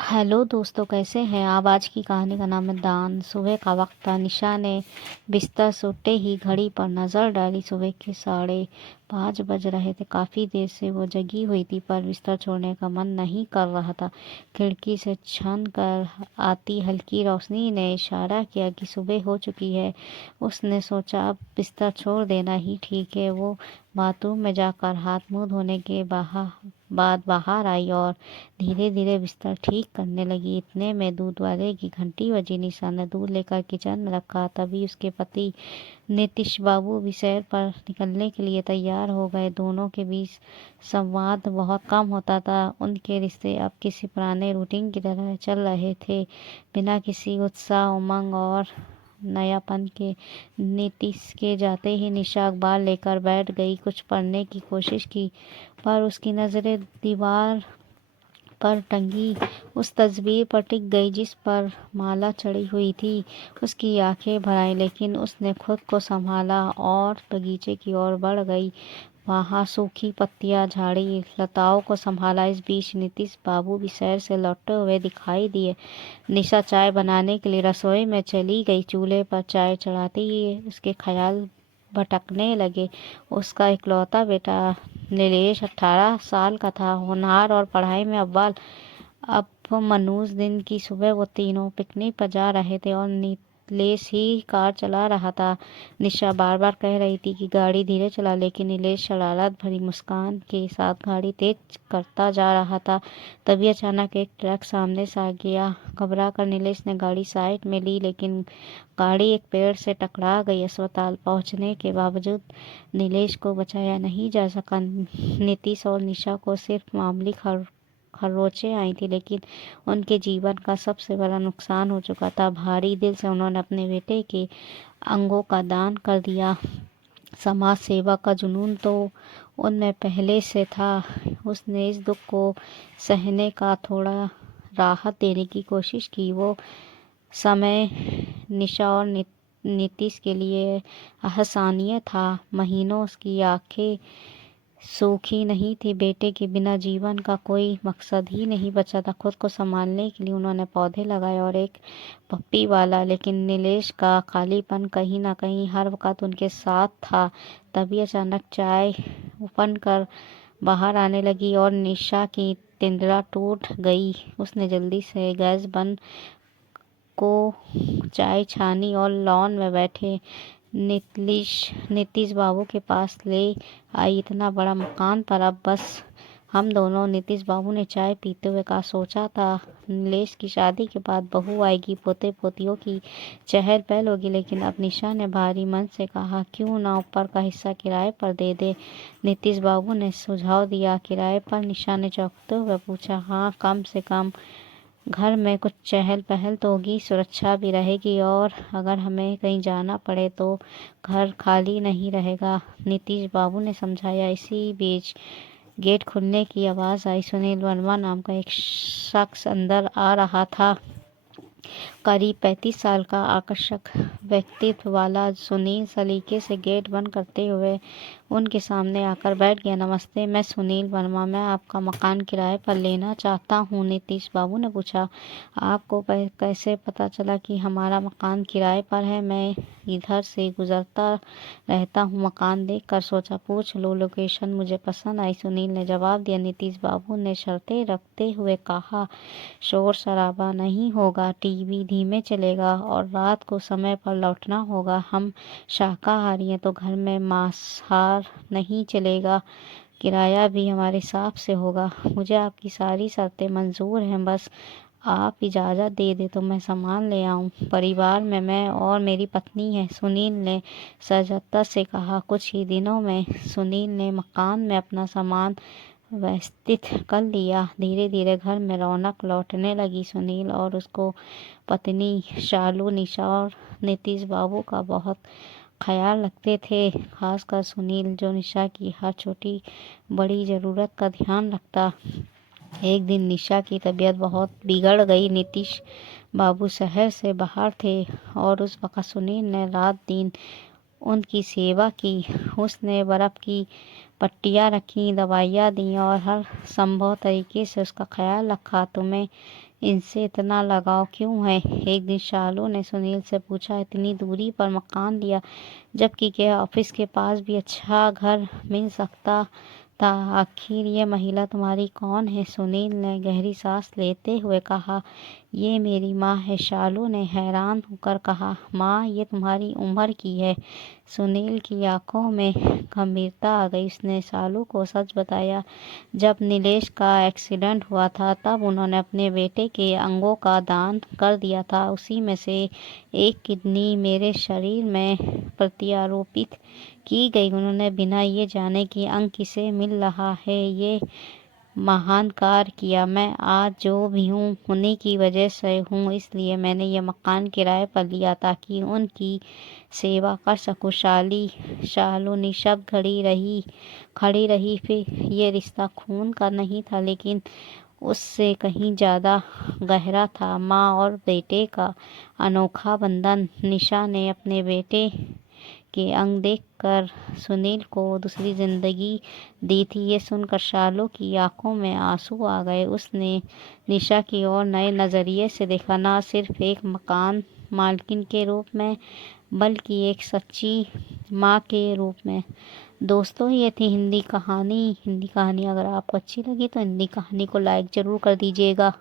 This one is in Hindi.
हेलो दोस्तों, कैसे हैं आप। आज की कहानी का नाम है दान। सुबह का वक्त था। निशा ने बिस्तर से उठते ही घड़ी पर नजर डाली। सुबह के 5:30 बज रहे थे। काफी देर से वो जगी हुई थी, पर बिस्तर छोड़ने का मन नहीं कर रहा था। खिड़की से छन कर आती हल्की रोशनी ने इशारा किया कि सुबह हो चुकी है। उसने सोचा अब बिस्तर छोड़ देना ही ठीक है। वो बाथरूम में जाकर हाथ मुंह धोने के बाद बाहर आई और धीरे धीरे बिस्तर ठीक करने लगी। इतने में दूध वाले की घंटी बजी। निशा ने दूध लेकर किचन में रखा। तभी उसके पति नीतीश बाबू भी सैर पर निकलने के लिए तैयार हो गए। दोनों के बीच संवाद बहुत कम होता था। उनके रिश्ते अब किसी पुराने रूटीन की तरह चल रहे थे, बिना किसी उत्साह, उमंग और नयापन के। नीतीश के जाते ही निशा अखबार लेकर बैठ गई। कुछ पढ़ने की कोशिश की, पर उसकी नज़रें दीवार पर टंगी उस तस्वीर पर टिक गई जिस पर माला चढ़ी हुई थी। उसकी आंखें भर आईं, लेकिन उसने खुद को संभाला और बगीचे की ओर बढ़ गई। वहां सूखी पत्तियां, झाड़ी, लताओं को संभाला। इस बीच नीतीश बाबू भी शहर से लौटते हुए दिखाई दिए। निशा चाय बनाने के लिए रसोई में चली गई। चूल्हे पर चाय चढ़ाते ही उसके ख्याल भटकने लगे। उसका इकलौता बेटा नीलेश 18 साल का था, होनहार और पढ़ाई में अव्वल। अब मनूस दिन की सुबह वो तीनों पिकनिक पर जा रहे थे और नीलेश ही कार चला रहा था। निशा बार बार कह रही थी कि गाड़ी धीरे चला, लेकिन नीलेश शरारत भरी मुस्कान के साथ गाड़ी तेज करता जा रहा था। तभी अचानक एक ट्रक सामने से आ गया। घबरा कर नीलेश ने गाड़ी साइड में ली, लेकिन गाड़ी एक पेड़ से टकरा गई। अस्पताल पहुंचने के बावजूद नीलेश को बचाया नहीं जा सका। नीतीश और निशा को सिर्फ मामूली खरोंचें आई थी, लेकिन उनके जीवन का सबसे बड़ा नुकसान हो चुका था। भारी दिल से उन्होंने अपने बेटे के अंगों का दान कर दिया। समाज सेवा का जुनून तो उनमें पहले से था। उसने इस दुख को सहने का थोड़ा राहत देने की कोशिश की। वो समय निशा और नीतीश के लिए असहनीय था। महीनों उसकी आंखें सूखी नहीं थी। बेटे के बिना जीवन का कोई मकसद ही नहीं बचा था। खुद को संभालने के लिए उन्होंने पौधे लगाए और एक पप्पी वाला, लेकिन नीलेश का खालीपन कहीं ना कहीं हर वक्त उनके साथ था। तभी अचानक चाय उफन कर बाहर आने लगी और निशा की तिंद्रा टूट गई। उसने जल्दी से गैस बंद को चाय छानी और लॉन में बैठे नीतीश बाबू के पास ले आई। इतना बड़ा मकान पर अब बस हम दोनों। नीतीश बाबू ने चाय पीते हुए कहा, सोचा था नीलेश की शादी के बाद बहू आएगी, पोते पोतियों की चहल पहल होगी, लेकिन अब निशा ने भारी मन से कहा, क्यों ना ऊपर का हिस्सा किराए पर दे दे। नीतीश बाबू ने सुझाव दिया, किराए पर। निशा ने चौंकते हुए पूछा, हाँ, कम से कम घर में कुछ चहल पहल तो होगी, सुरक्षा भी रहेगी, और अगर हमें कहीं जाना पड़े तो घर खाली नहीं रहेगा। नीतीश बाबू ने समझाया। इसी बीच गेट खुलने की आवाज़ आई। सुनील वर्मा नाम का एक शख्स अंदर आ रहा था। करीब 35 साल का आकर्षक व्यक्तित्व वाला सुनील सलीके से गेट बंद करते हुए उनके सामने आकर बैठ गया। नमस्ते, मैं सुनील वर्मा, मैं आपका मकान किराए पर लेना चाहता हूँ। नीतीश बाबू ने पूछा, आपको कैसे पता चला कि हमारा मकान किराए पर है? मैं इधर से गुजरता रहता हूँ। मकान देखकर सोचा पूछ लो, लोकेशन मुझे पसंद आई, सुनील ने जवाब दिया। नीतीश बाबू ने शर्तें रखते हुए कहा, शोर शराबा नहीं होगा, टीवी धीमे चलेगा और रात को समय पर लौटना होगा। हम शाकाहारी हैं तो घर में मांसाहार नहीं चलेगा। किराया भी हमारे हिसाब से होगा। मुझे आपकी सारी शर्तें मंजूर हैं, बस आप इजाज़त दे दे तो मैं सामान ले आऊं। परिवार में मैं और मेरी पत्नी है, सुनील ने सजगता से कहा। कुछ ही दिनों में सुनील ने मकान में अपना सामान व्यवस्थित कर लिया। धीरे धीरे घर में रौनक लौटने लगी। सुनील और उसको पत्नी शालू निशा और नीतीश बाबू का बहुत ख्याल रखते थे, खासकर सुनील, जो निशा की हर छोटी बड़ी ज़रूरत का ध्यान रखता। एक दिन निशा की तबीयत बहुत बिगड़ गई। नीतीश बाबू शहर से बाहर थे और उस वक़्त सुनील ने रात दिन उनकी सेवा की। उसने बर्फ़ की पट्टियाँ रखी, दवाइयाँ दी और हर संभव तरीके से उसका ख्याल रखा। तुम्हें इनसे इतना लगाव क्यों है? एक दिन शालू ने सुनील से पूछा, इतनी दूरी पर मकान लिया जबकि क्या ऑफिस के पास भी अच्छा घर मिल सकता था? आखिर ये महिला तुम्हारी कौन है? सुनील ने गहरी सांस लेते हुए कहा, ये मेरी माँ है। शालू ने हैरान होकर कहा, माँ, ये तुम्हारी उम्र की है? सुनील की आंखों में गंभीरता आ गई। उसने शालू को सच बताया। जब नीलेश का एक्सीडेंट हुआ था तब उन्होंने अपने बेटे के अंगों का दान कर दिया था। उसी में से एक किडनी मेरे शरीर में प्रत्यारोपित की गई। उन्होंने बिना ये जाने कि अंग किसे मिल रहा है ये महान कार्य किया। मैं आज जो भी हूँ उन्हीं की वजह से हूँ, इसलिए मैंने ये मकान किराए पर लिया ताकि उनकी सेवा कर सकूँ। शालू निशब्द खड़ी रही। फिर ये रिश्ता खून का नहीं था, लेकिन उससे कहीं ज़्यादा गहरा था, माँ और बेटे का अनोखा बंधन। निशा ने अपने बेटे के अंग देखकर सुनील को दूसरी जिंदगी दी थी। ये सुनकर शालू की आंखों में आंसू आ गए। उसने निशा की ओर नए नजरिए से देखा, न सिर्फ एक मकान मालकिन के रूप में बल्कि एक सच्ची माँ के रूप में। दोस्तों, ये थी हिंदी कहानी। अगर आपको अच्छी लगी तो हिंदी कहानी को लाइक ज़रूर कर दीजिएगा।